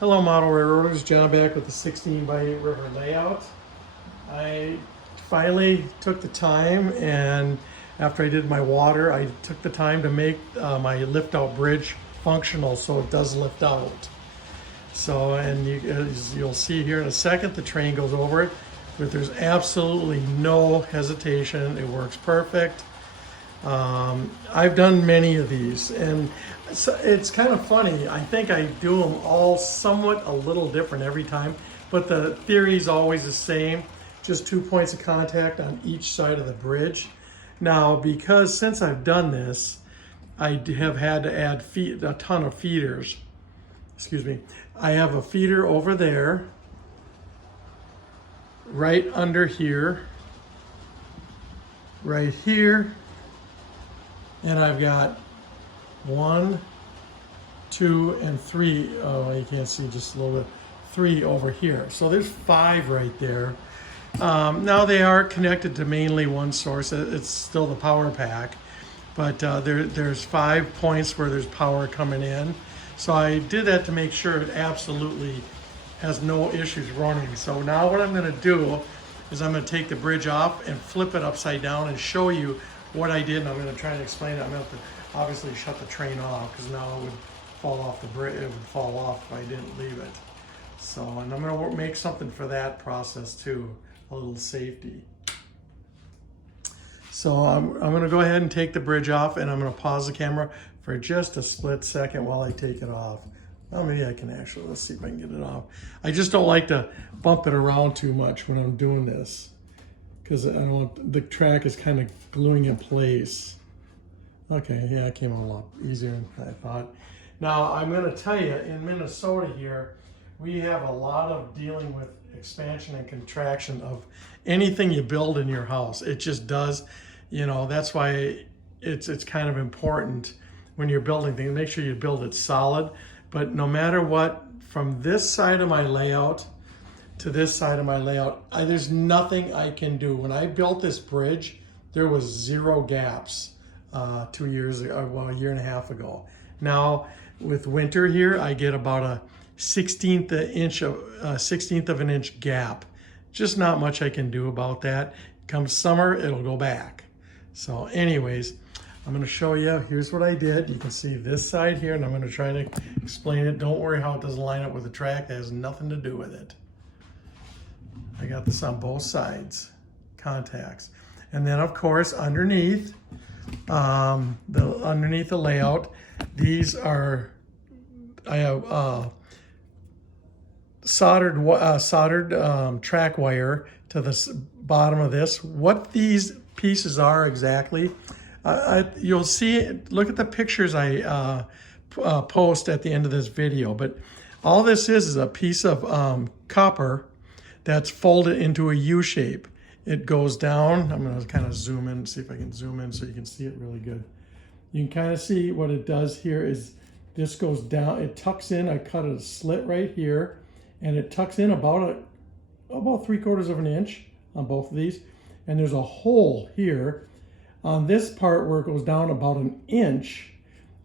Hello model railroaders, John back with the 16 by 8 river layout. I finally took the time, and after I did my water, I took the time to make my lift out bridge functional so it does lift out. So, and as you'll see here in a second, the train goes over it, but there's absolutely no hesitation. It works perfect. I've done many of these, and it's kind of funny. I think I do them all somewhat a little different every time, but the theory is always the same, just 2 points of contact on each side of the bridge. Now, because since I've done this, I have had to add a ton of feeders. Excuse me. I have a feeder over there, right under here, right here, and I've got 1, 2, and 3. Oh, you can't see, just a little bit. 3 over here. So there's 5 right there. Now they are connected to mainly one source. It's still the power pack, but there's 5 points where there's power coming in. So I did that to make sure it absolutely has no issues running. So now what I'm going to do is I'm going to take the bridge off and flip it upside down and show you what I did, and I'm going to try and explain it. I'm going to have to obviously shut the train off because now it would fall off the bridge. It would fall off if I didn't leave it. So, and I'm going to make something for that process too, a little safety. So I'm going to go ahead and take the bridge off, and I'm going to pause the camera for just a split second while I take it off. Well, maybe I can actually, let's see if I can get it off. I just don't like to bump it around too much when I'm doing this, because I don't want, the track is kind of gluing in place. Okay, yeah, it came out a lot easier than I thought. Now, I'm going to tell you, in Minnesota here, we have a lot of dealing with expansion and contraction of anything you build in your house. It just does, you know, that's why it's kind of important when you're building things, make sure you build it solid. But no matter what, from this side of my layout to this side of my layout, there's nothing I can do. When I built this bridge, there was 0 gaps 2 years ago, well, a year and a half ago. Now, with winter here, I get about a 16th of an inch gap. Just not much I can do about that. Come summer, it'll go back. So anyways, I'm going to show you, here's what I did. You can see this side here, and I'm going to try to explain it. Don't worry how it doesn't line up with the track. That has nothing to do with it. I got this on both sides, contacts. And then of course, underneath the layout, these are, I have soldered track wire to the bottom of this. What these pieces are exactly, you'll see, look at the pictures I post at the end of this video, but all this is a piece of copper that's folded into a U shape. It goes down. I'm going to kind of zoom in, see if I can zoom in so you can see it really good. You can kind of see what it does here is this goes down, it tucks in. I cut a slit right here, and it tucks in about 3/4 of an inch on both of these. And there's a hole here. On this part where it goes down about 1 inch,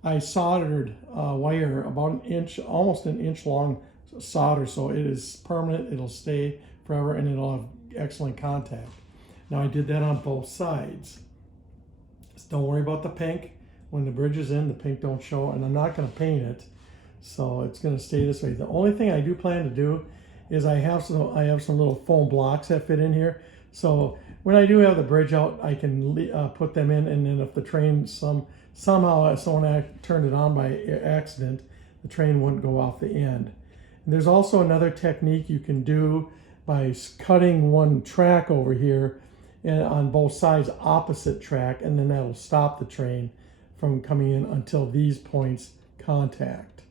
I soldered wire about 1 inch, almost 1 inch long solder, so it is permanent, it'll stay forever, and it'll have excellent contact. Now I did that on both sides. Just don't worry about the pink. When the bridge is in, the pink don't show, and I'm not going to paint it, so it's going to stay this way. The only thing I do plan to do is I have some little foam blocks that fit in here, so when I do have the bridge out, I can put them in, and then if the train somehow someone turned it on by accident, the train wouldn't go off the end. And there's also another technique you can do by cutting one track over here and on both sides, opposite track, and then that'll stop the train from coming in until these points contact.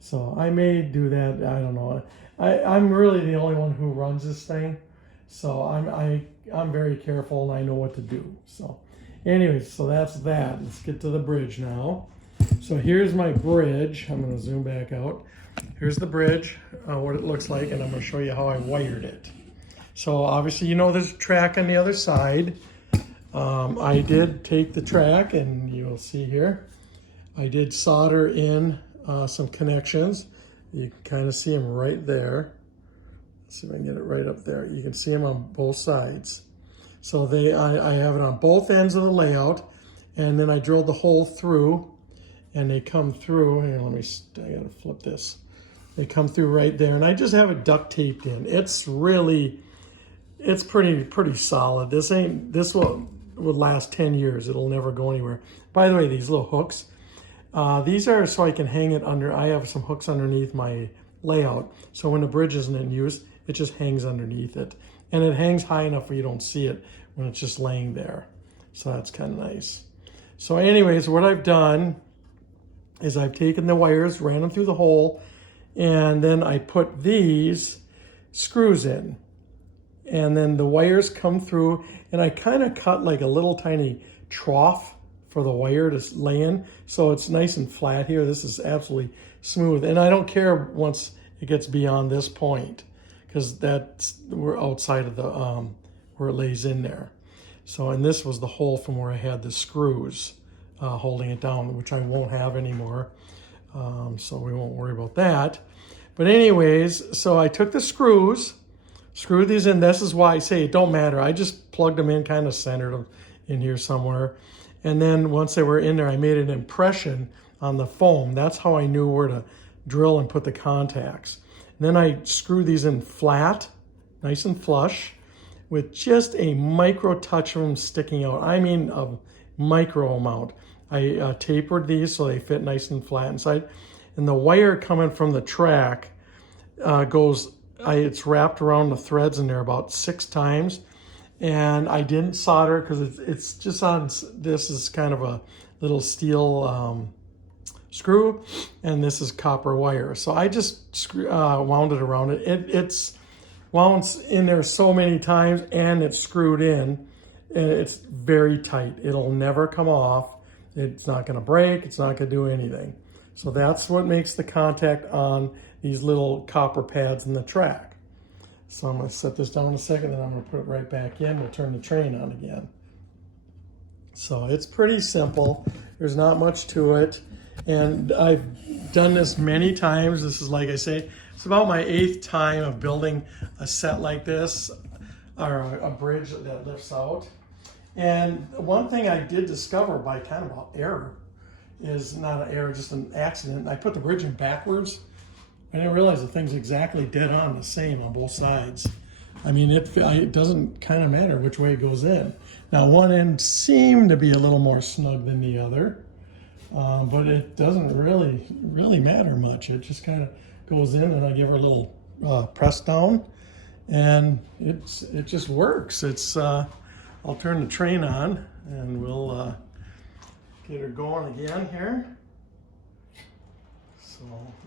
So I may do that, I don't know. I'm really the only one who runs this thing, so I'm very careful and I know what to do. So anyways, so that's that. Let's get to the bridge now. So here's my bridge. I'm going to zoom back out. Here's the bridge, what it looks like, and I'm going to show you how I wired it. So obviously, you know, there's a track on the other side. I did take the track, and you'll see here, I did solder in some connections. You can kind of see them right there. Let's see if I can get it right up there. You can see them on both sides. So I have it on both ends of the layout, and then I drilled the hole through, and they come through. Here, I gotta flip this. They come through right there, and I just have it duct taped in. It's pretty solid. This would last 10 years. It'll never go anywhere. By the way, these little hooks, these are so I can hang it under. I have some hooks underneath my layout, so when the bridge isn't in use, it just hangs underneath it. And it hangs high enough where you don't see it when it's just laying there. So that's kind of nice. So anyways, what I've done is I've taken the wires, ran them through the hole, and then I put these screws in. And then the wires come through, and I kind of cut like a little tiny trough for the wire to lay in. So it's nice and flat here. This is absolutely smooth. And I don't care once it gets beyond this point, because we're outside of the where it lays in there. So, and this was the hole from where I had the screws holding it down, which I won't have anymore. So we won't worry about that. But anyways, so I took the screws, screwed these in. This is why I say it don't matter. I just plugged them in, kind of centered them in here somewhere. And then once they were in there, I made an impression on the foam. That's how I knew where to drill and put the contacts. And then I screwed these in flat, nice and flush, with just a micro touch of them sticking out. I mean a micro amount. I tapered these so they fit nice and flat inside. And the wire coming from the track it's wrapped around the threads in there about 6 times. And I didn't solder because it's just on, this is kind of a little steel screw, and this is copper wire. So I just wound it around it. It's wound in there so many times, and it's screwed in, and it's very tight. It'll never come off. It's not going to break. It's not going to do anything. So that's what makes the contact on these little copper pads in the track. So I'm going to set this down a second, and I'm going to put it right back in. We'll turn the train on again. So it's pretty simple. There's not much to it. And I've done this many times. This is, like I say, it's about my 8th time of building a set like this, or a bridge that lifts out. And one thing I did discover by kind of error is not an error, just an accident. I put the bridge in backwards. I didn't realize the thing's exactly dead on the same on both sides. I mean, it doesn't kind of matter which way it goes in. Now, one end seemed to be a little more snug than the other, but it doesn't really matter much. It just kind of goes in, and I give her a little press down, and it just works. I'll turn the train on, and we'll get her going again here. So,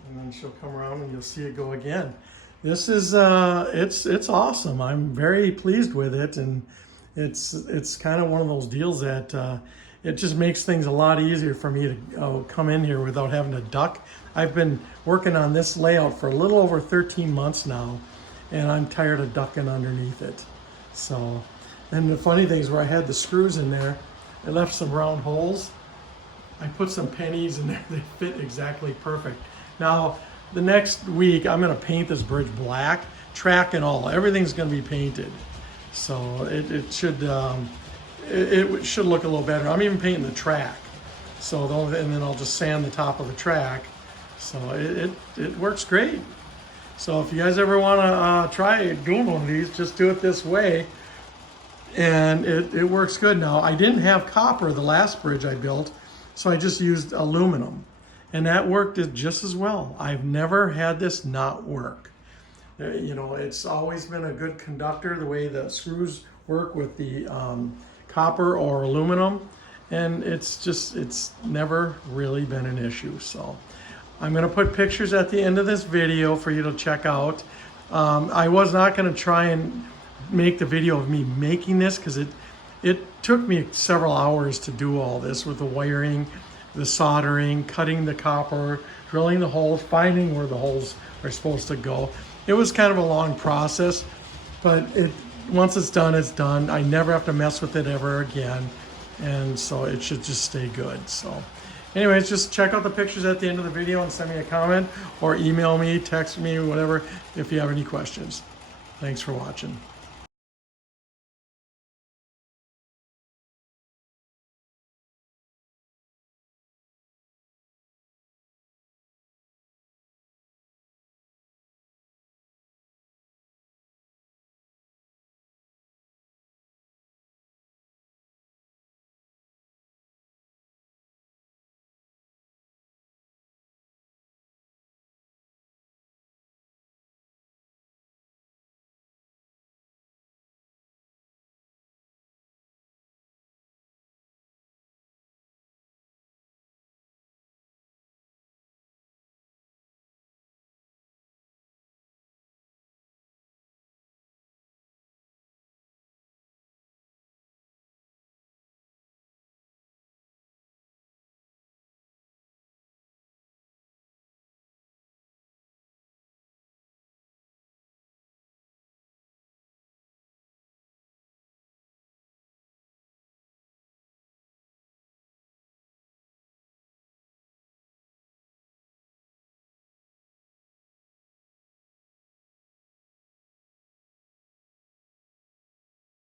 and then she'll come around and you'll see it go again. This is, it's awesome. I'm very pleased with it, and it's kind of one of those deals that it just makes things a lot easier for me to come in here without having to duck. I've been working on this layout for a little over 13 months now, and I'm tired of ducking underneath it. So, and the funny thing is, where I had the screws in there, I left some round holes. I put some pennies in there. They fit exactly perfect. Now, the next week, I'm going to paint this bridge black, track and all. Everything's going to be painted. So it should look a little better. I'm even painting the track. So, and then I'll just sand the top of the track. So it works great. So if you guys ever want to try doing one of these, just do it this way. And it works good. Now, I didn't have copper the last bridge I built, so I just used aluminum, and that worked just as well. I've never had this not work. You know, it's always been a good conductor, the way the screws work with the copper or aluminum, and it's never really been an issue. So I'm going to put pictures at the end of this video for you to check out. I was not going to try and make the video of me making this, because it took me several hours to do all this with the wiring, the soldering, cutting the copper, drilling the holes, finding where the holes are supposed to go. It was kind of a long process, but once it's done, it's done. I never have to mess with it ever again, and so it should just stay good. So anyways, just check out the pictures at the end of the video and send me a comment or email me, text me, whatever, if you have any questions. Thanks for watching.